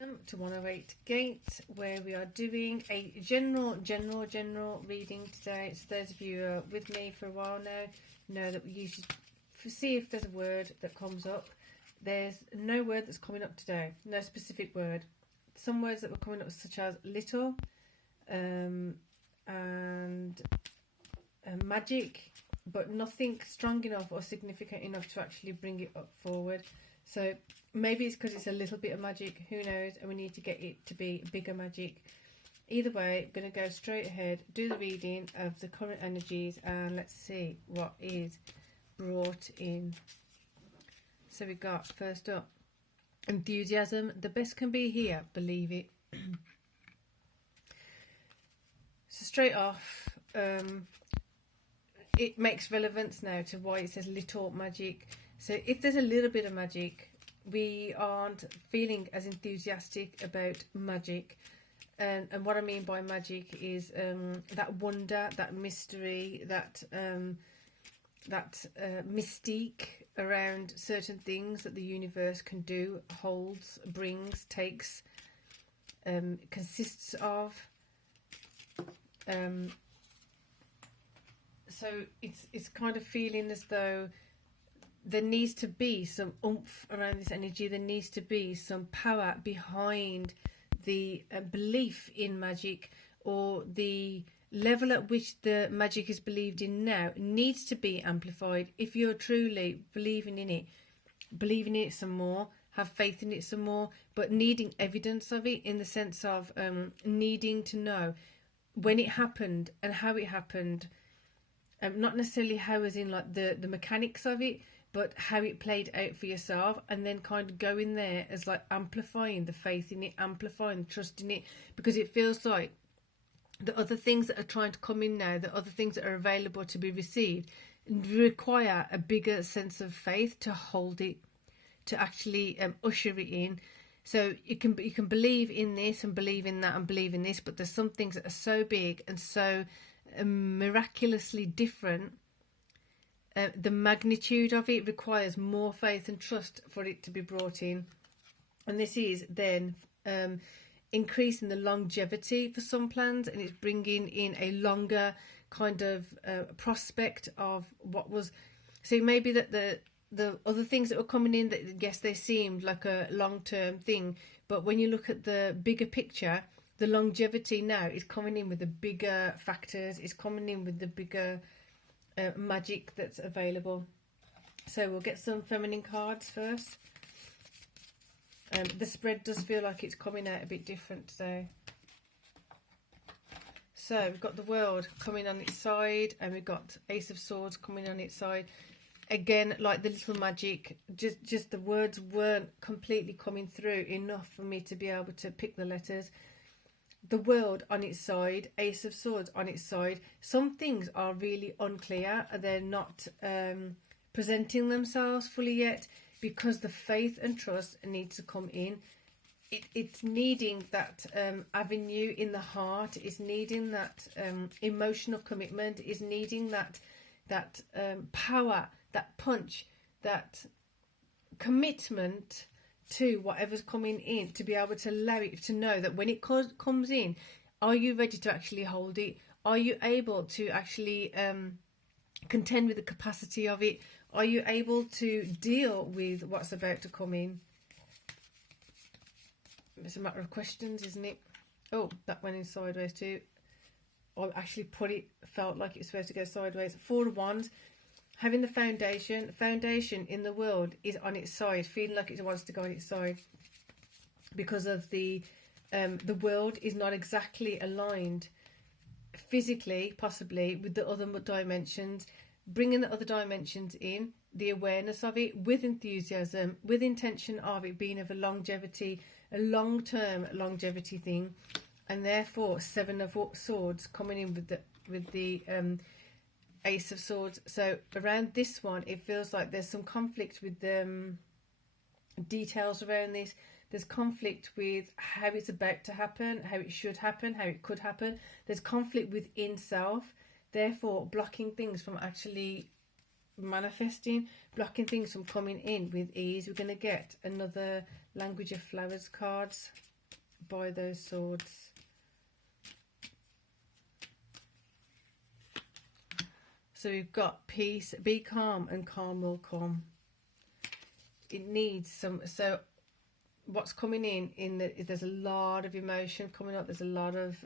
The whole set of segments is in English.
To 108 Gate, where we are doing a general reading today. So those of you who are with me for a while now know that we usually see if there's a word that comes up. There's no word that's coming up today, no specific word. Some words that were coming up, such as little and magic, but nothing strong enough or significant enough to actually bring it up forward. So maybe it's because it's a little bit of magic, who knows, and we need to get it to be bigger magic. Either way, I'm going to go straight ahead, do the reading of the current energies, and let's see what is brought in. So we got, first up, enthusiasm. The best can be here, believe it. So straight off, it makes relevance now to why it says little magic. So if there's a little bit of magic, we aren't feeling as enthusiastic about magic. And what I mean by magic is that wonder, that mystery, that mystique around certain things that the universe can do, holds, brings, takes, consists of. So it's kind of feeling as though there needs to be some oomph around this energy. There needs to be some power behind the belief in magic, or the level at which the magic is believed in now needs to be amplified. If you're truly believing in it some more, have faith in it some more, but needing evidence of it, in the sense of needing to know when it happened and how it happened. Not necessarily how as in like the mechanics of it, but how it played out for yourself, and then kind of going there as like amplifying the faith in it, amplifying the trust in it, because it feels like the other things that are trying to come in now, the other things that are available to be received, require a bigger sense of faith to hold it, to actually usher it in. So you can believe in this and believe in that and believe in this, but there's some things that are so big and so miraculously different. The magnitude of it requires more faith and trust for it to be brought in. And this is then increasing the longevity for some plans, and it's bringing in a longer kind of prospect of what was. So it may be that the other things that were coming in, that yes, they seemed like a long-term thing, but when you look at the bigger picture, the longevity now is coming in with the bigger factors, it's coming in with the bigger magic that's available. So we'll get some feminine cards first. The spread does feel like it's coming out a bit different today. So we've got the World coming on its side, and we've got Ace of Swords coming on its side. Again, like the little magic, just the words weren't completely coming through enough for me to be able to pick the letters. The World on its side, Ace of Swords on its side. Some things are really unclear, and they're not presenting themselves fully yet, because the faith and trust needs to come in. It's needing that avenue in the heart. It's needing that emotional commitment. It's needing that power, that punch, that commitment to whatever's coming in, to be able to allow it, to know that when it comes in, are you ready to actually hold it? Are you able to actually contend with the capacity of it? Are you able to deal with what's about to come in? It's a matter of questions, isn't it? Oh, that went in sideways too. I actually felt like it was supposed to go sideways. Four of Wands. Having the foundation in the World is on its side, feeling like it wants to go on its side, because of the World is not exactly aligned physically, possibly, with the other dimensions. Bringing the other dimensions in, the awareness of it, with enthusiasm, with intention of it being of a longevity, a long-term longevity thing, and therefore Seven of Swords coming in with the Ace of Swords. So around this one, it feels like there's some conflict with details around this. There's conflict with how it's about to happen, how it should happen, how it could happen. There's conflict within self, therefore blocking things from actually manifesting, blocking things from coming in with ease. We're going to get another Language of Flowers cards. by those swords. So we've got peace, be calm, and calm will come. It needs some, so what's coming in there's a lot of emotion coming up. There's a lot of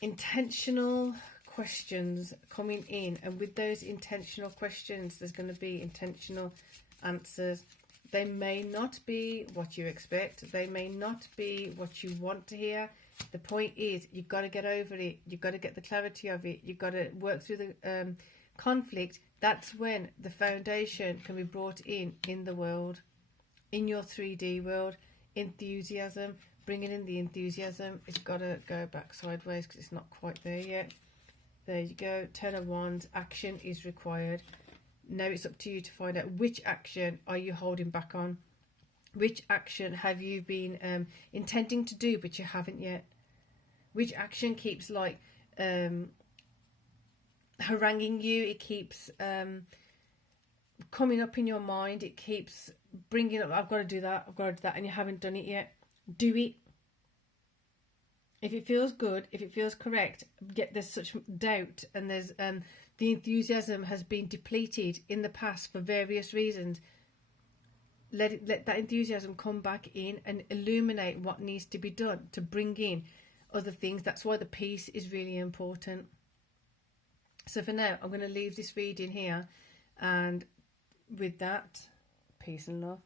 intentional questions coming in, and with those intentional questions there's going to be intentional answers. They may not be what you expect, they may not be what you want to hear. The point is, you've got to get over it, you've got to get the clarity of it, you've got to work through the conflict. That's when the foundation can be brought in the world, in your 3D world. Enthusiasm, bringing in the enthusiasm. It's got to go back sideways because it's not quite there yet. There you go. 10 of Wands. Action is required. Now it's up to you to find out which action are you holding back on. Which action have you been intending to do but you haven't yet? Which action keeps like haranguing you? It keeps coming up in your mind. It keeps bringing up, I've got to do that, I've got to do that, and you haven't done it yet. Do it. If it feels good, if it feels correct, yet there's such doubt and there's the enthusiasm has been depleted in the past for various reasons. Let that enthusiasm come back in and illuminate what needs to be done to bring in other things. That's why the peace is really important. So for now, I'm going to leave this reading here, and with that, peace and love.